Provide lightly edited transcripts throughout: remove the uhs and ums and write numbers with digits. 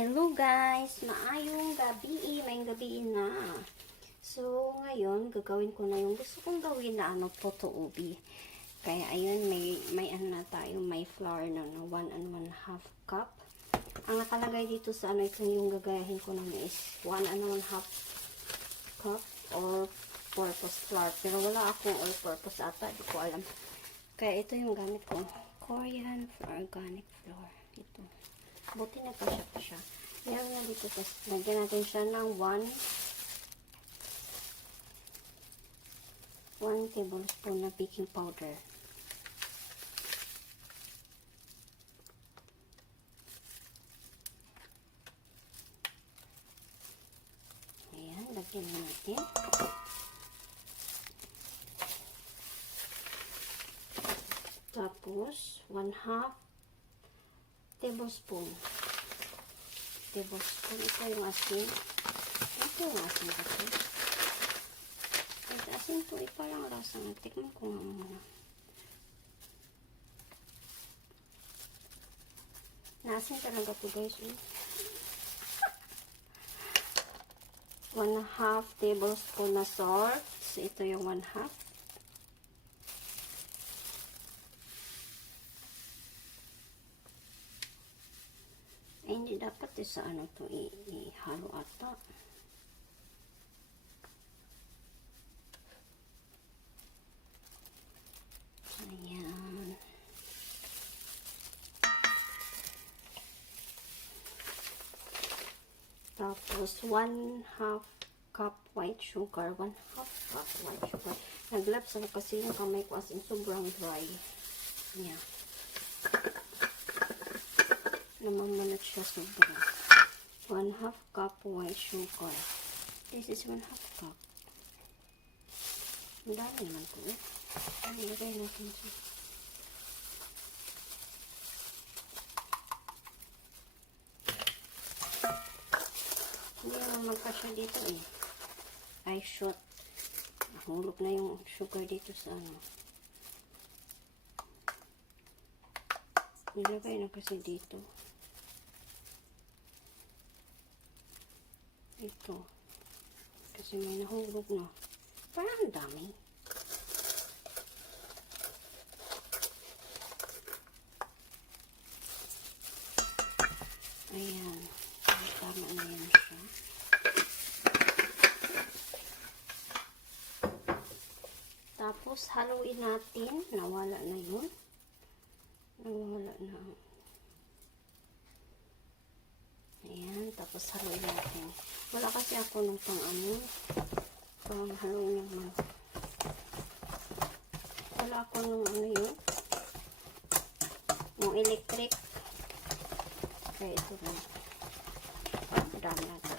Hello guys! Maayong gabi, may gabi na. So, ngayon, gagawin ko na yung gusto kong gawin na puto ubi. Kaya, ayun, may ano na tayo, may flour na 1 1/2 cup. Ang nakalagay dito sa itong yung gagayahin ko naman is 1 1/2 cup all-purpose flour. Pero wala akong all-purpose ata, di ko alam. Kaya, ito yung gamit ko. Korean organic flour. Ito. Buti nagkasya pa siya. Meron na dito. Tapos, lagyan natin siya ng 1 tablespoon na baking powder. Ayan, lagyan natin. Tapos, 1/2 tablespoon. Ito yung asin. Ito yung asin kasi. Ito asin po, parang lasa nga. Tikman ko nga muna. Naasin talaga po guys. 1/2 tablespoon na salt. So, ito yung 1/2. Hindi dapat sa to ihalo ata. Ayan. Tapos 1/2 cup white sugar. 1/2 cup white sugar. Naglabs ako kasi yung kamay ko as in sobrang dry. Ayan. Namamanat siya sobra. 1/2 cup white sugar. This is 1/2 cup. Ang dami naman po eh. Ilagay natin siya. Hindi naman magkasya dito eh. Ay, shoot. Nahulog na yung sugar dito sa Nilagay na kasi dito. Ito. Kasi may nahulog na. Parang ang dami. Ayan. Tama na yan siya. Tapos, haluin natin. Nawala na yun. Nawala na. Ayan, tapos haluin natin. Wala kasi ako nung pang haluin naman. Wala ako nung yun. Yung electric. Kaya ito na. Dami natin.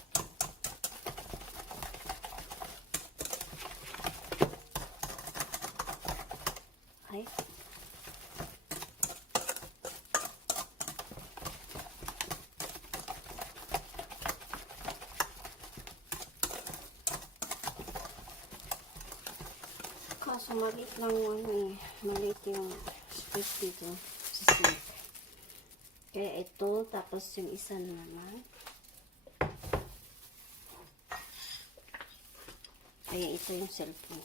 Ay. Kaso maliit lang yung maliit yung space dito sa sink. Kaya ito, tapos yung isa naman. Kaya ito yung cellphone.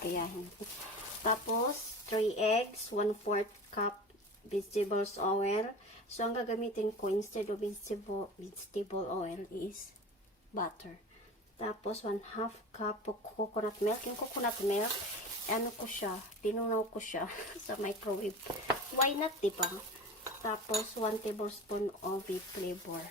Gayahin ko. Tapos, 3 eggs, 1/4 cup vegetables oil. So, ang gagamitin ko instead of vegetable oil is butter. Tapos, 1/2 cup coconut milk. Yung coconut milk, ko siya, tinunaw ko siya sa microwave. Why not, diba? Tapos, 1 tablespoon of Ube Flavor.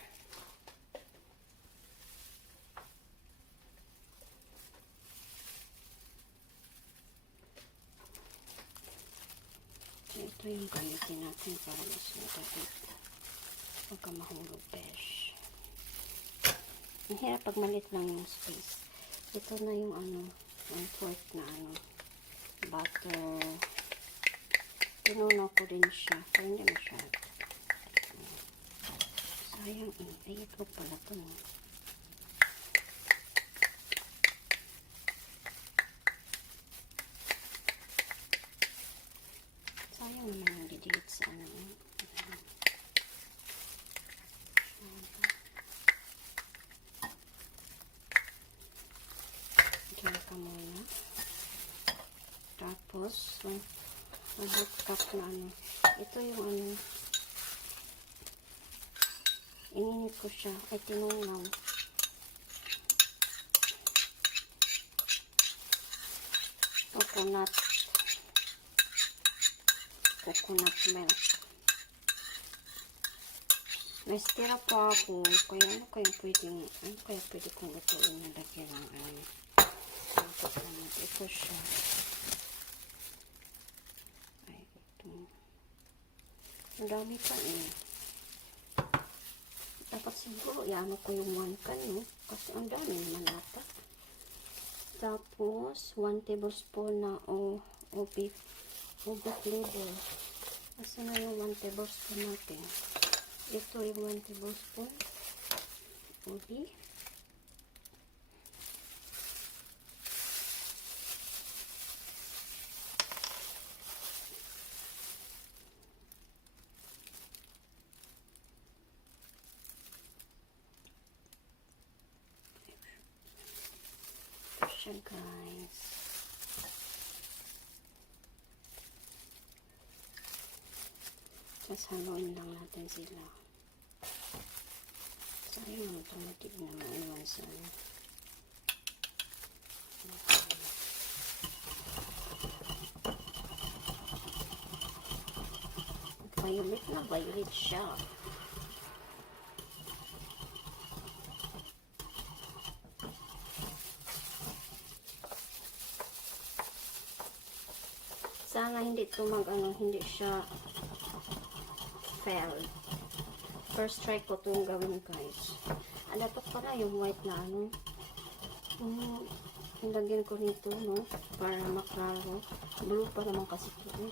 So, ito yung gamitin natin para mas matapit. Huwag ka mahulog, besh. Ang hirap pag malit lang yung space. Ito na yung 1/4 na butter. Tinunaw ko din siya. Pero hindi masyado. Sayang eh. Ay, ito pala ito. Sayang naman yung didilit sa Tapos, 1/2 cup na ano. Ito yung ano, ininit ko siya, ay tinulaw. Coconut milk. May stira pa ako, kaya ano kaya pwede kong lutuin na lagyan ng ano. Ito siya. Ay, ito. Ang dami pa eh. Dapat siguro, iano ko yung 1 can, no? Kasi ang dami naman ata. Tapos, 1 tablespoon na Ube Flavor. Asa na yung 1 tablespoon natin? Ito yung 1 tablespoon. Ube. Siya guys. Tapos haluin lang natin sila. Sayang ang automatic na maiwan sa ano. Violet na violet siya. Sana hindi ito hindi siya failed. First try ko itong gawin guys. Dapat pala yung white na ano. Nilagyan ko nito, no? Para maklaro. Blue pa naman kasi ito.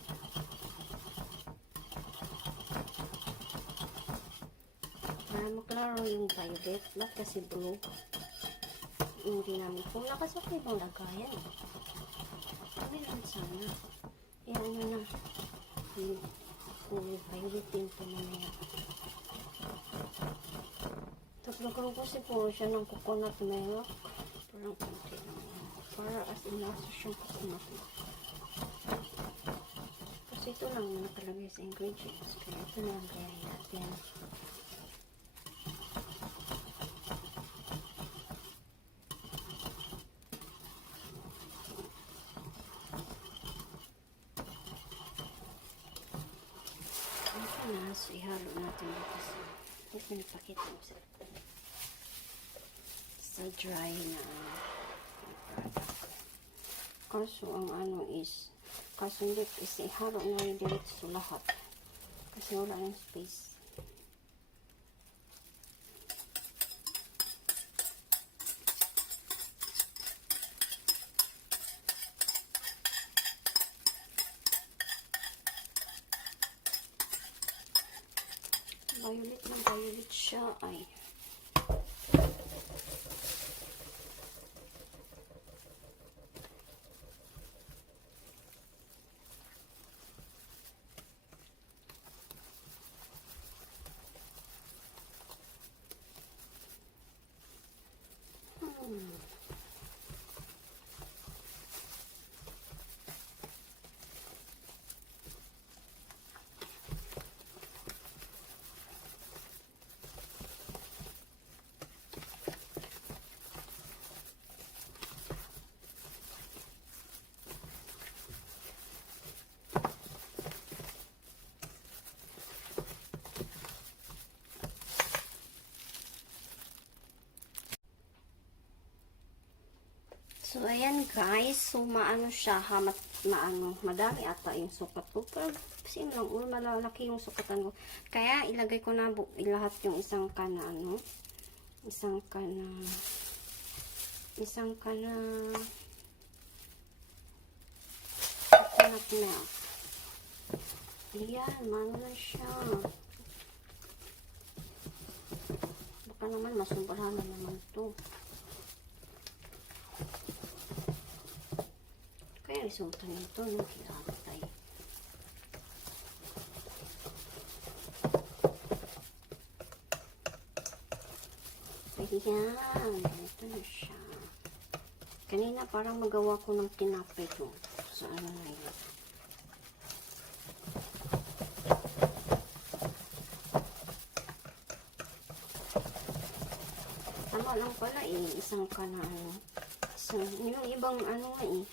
Para maklaro yung violet. Not kasi blue. Hindi namin. Kung nakasakay bang lagayan. Kami lang sana. Yan na na. Violet din ito na yan. Tapos nagkaroon ko siguro siya ng coconut milk. Parang konti lang. Para as in nasa siyang coconut milk. Kasi ito lang nakalagay sa ingredients. Kaya ito na lang kaya natin. So, ihalo natin dito sa nipakita mo sa dry na product. Kaso ang ano is hindi is ihalo na rin dito sa lahat kasi wala ng space. Violet siya ay. So, ayan guys. So, maano siya, madami ata yung sukat ko. Pero, same lang, malalaki yung sukatan ko. Kaya, ilagay ko na lahat yung isang kana coconut milk. Ayan, maano na siya. Baka naman, masubrahan na naman to. Kaya resultan nito, no? Kinakatay. Ayan. Ito na siya. Kanina parang magawa ko ng tinapay to. Sa ano na yun. Tama lang pala eh. Isang ka na ano. Yung ibang ano nga eh.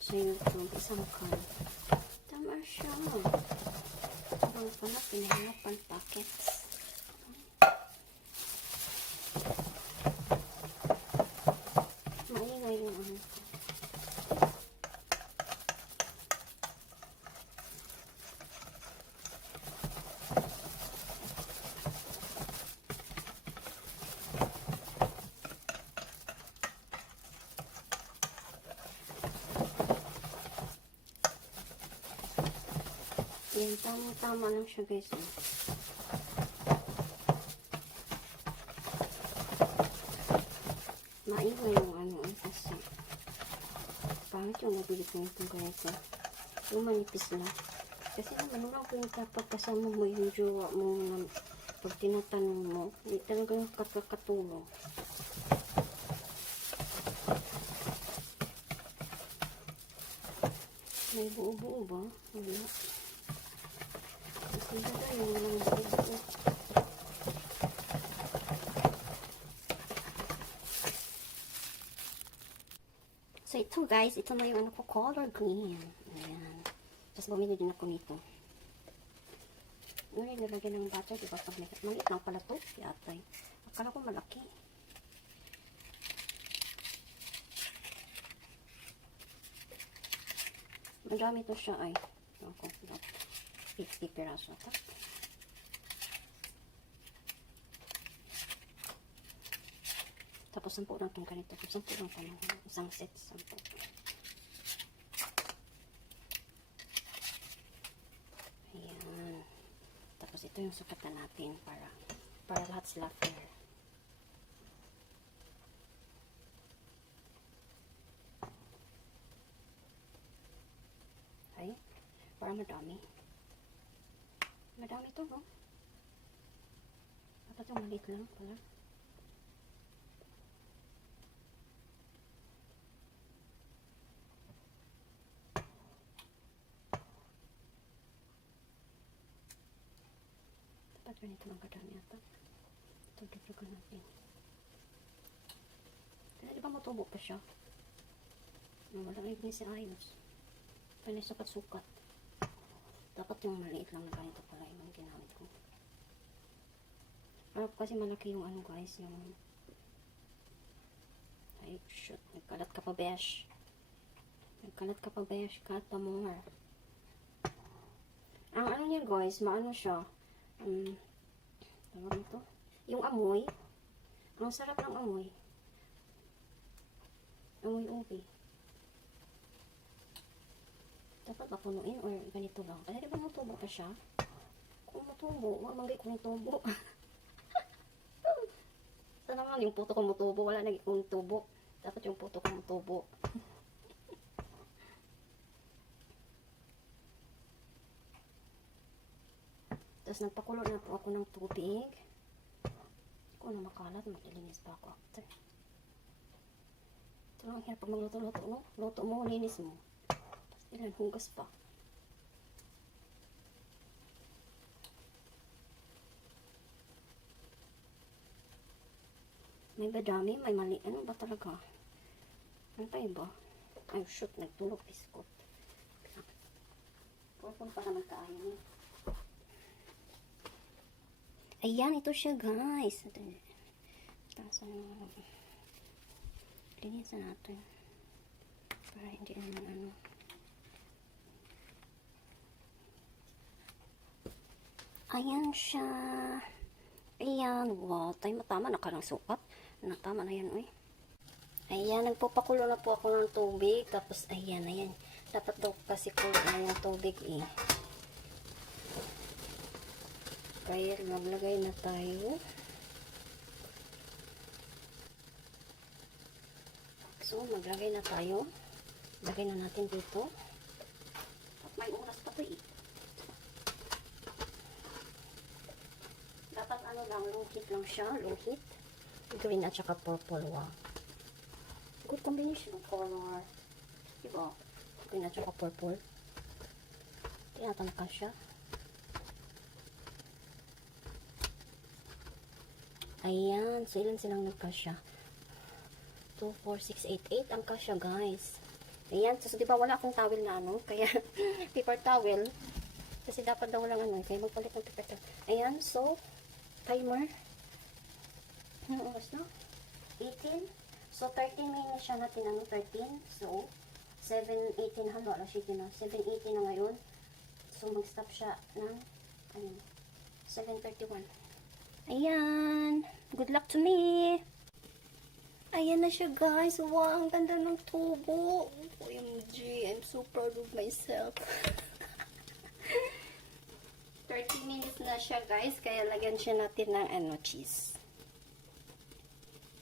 Sa YouTube, isang ka. Tama siya. Ibang pala, pinahirapan packets. Maingay yung ano ko. Yan, tama lang siya guys. Maingay yung ano kasi pangit yung nabilit ko itong ganito. Yung manipis lang. Kasi naman walang kwenta pag kasama mo yung jowa mo na pag tinatanong mo, hindi talaga yung katulong. May buo-buo ba? Wala. Kasi ba yung walang buo-buo? So ito guys, ito na yung ano ko, color green. Ayan. Tapos bumili din ako nito. Ano yung nilagyan ng butter, diba? Pag maliit lang pala to, yatay. Akala ko malaki. Madami to siya ay. Ako, 50 piraso. Tapos 10 lang itong ganito. 10 lang ito. Isang set. 10. Ayan. Tapos ito yung sukatan natin para lahat sila fair. Ay, para madami. Madami to, no? Dapat yung maliit lang pala. Ganito lang kadami ata. Ito, dagdagan natin. Kaya di ba matubo pa siya? Wala rin siya ayos. Kaya sukat-sukat. Dapat yung maliit lang na ganito pala yung ginamit ko. Harap kasi malaki yung ano guys, yung ay shoot, nagkalat ka pa besh. Nagkalat ka pa besh, cut pa more. Ang ano niya guys, maano siya. Tawag ito. Yung amoy. Ang sarap ng amoy. Amoy ube. Dapat ba punuin or ganito lang? Kasi di ba matubo pa siya? Kung matubo, mamagay ko ng tubo. Sana naman yung puto ko mutubo. Wala naging kong tubo. Dapat yung puto ko mutubo. Tapos nagpakulo na po ako ng tubig. Kung na makalat, maglilinis pa ako after. Ito lang hirap pag magluto-luto, no? Luto mo, linis mo. Tapos ilan, hugas pa. May badami, may mali. Ano ba talaga? Ano tayo ba? Ay, shoot, nagtulog biskot. Pupun pa naman kaayon eh. Ayan, ito siya guys. Tapos linisan natin. Para hindi naman ano. Ayan siya. Ayan, wow. Tayo matama na ka ng sukat. Natama na yan, uy. Ayan, nagpapakulo na po ako ng tubig. Tapos, ayan. Dapat daw kasi kulo na yung tubig eh. Kaya maglagay na tayo. So, maglagay na tayo. Lagay na natin dito. At may oras pa to eh. Dapat ano lang, low heat lang siya. Low heat. Green at saka purple. Wow. Good combination of color. Diba? Green at saka purple. Tinatangka siya. Ayan. So, ilan silang nagkasya? 2, 4, 6, 8. 8 ang kasya, guys. Ayan. So, di ba wala akong towel na ano? Kaya, paper towel. Kasi dapat daw lang ano. Kaya magpalit ng paper towel. Ayan. So, timer. Anong oras na? 18. So, 13 minutes siya natin ano. 13. So, 7:18 halo. Alas 7 na. 7:18 na ngayon. So, mag-stop siya ng ano, 7:31. Ayan. Good luck to me. Ayan na siya, guys. Wow, ang ganda ng tubo. OMG, I'm so proud of myself. 30 minutes na siya, guys. Kaya lagyan siya natin ng ano, cheese.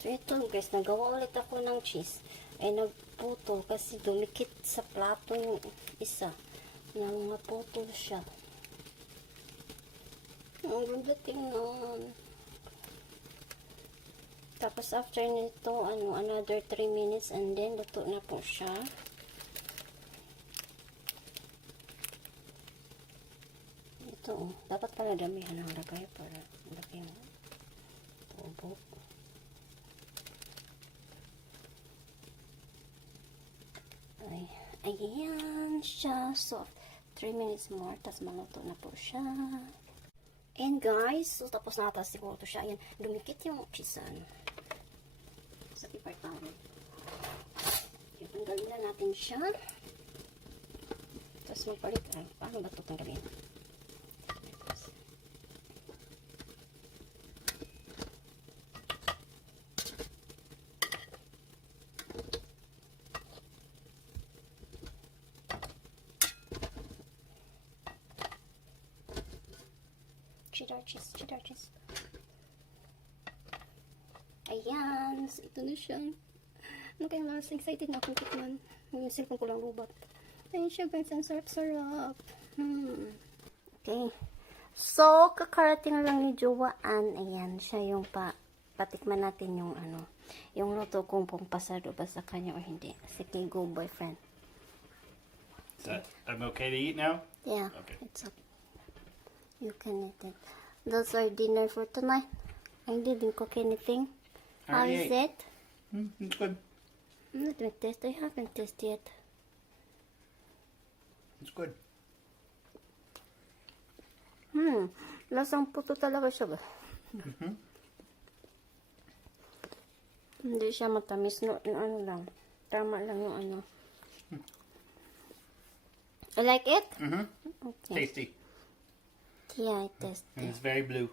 So, ito, guys. Nagawa ulit ako ng cheese. Ay, nagputol kasi dumikit sa plato yung isa. Naputol siya. Ang ganda tingnan. Tapos after nito, ano, another 3 minutes and then luto na po siya. Ito, oh. Dapat pala damihan ang lagay para laki yung tubo. Ay, ayan siya. So, 3 minutes more. Tapos maluto na po siya. And guys, so tapos na ata siguro ito siya. Ayan, dumikit yung cheesean sa paper towel. Yung tanggalin na natin siya. Tapos magpalit. Paano ba ito tanggalin? Cheddar cheese, cheddar cheese. Ayan. So, ito na siya. Ano kaya mas excited na akong tikman. Yung cellphone ko lang robot. Ayan siya, guys. Ang sarap-sarap. Okay. So, kakarating lang ni Joanne. Ayan, siya yung patikman natin yung ano. Yung luto kung pasado ba sa kanya o hindi. Sige, go, boyfriend. So, I'm okay to eat now? Yeah. Okay. It's okay. You can eat it. That's our dinner for tonight. I didn't cook anything. How is it? It's good. Let me taste. I haven't tasted yet. It's good. Lasang puto talaga siya ba? Hindi siya matamis. No, ano lang. Tama lang yung ano. You like it? Mm-hmm. Okay. Tasty. Yeah, I taste And it. it's very blue.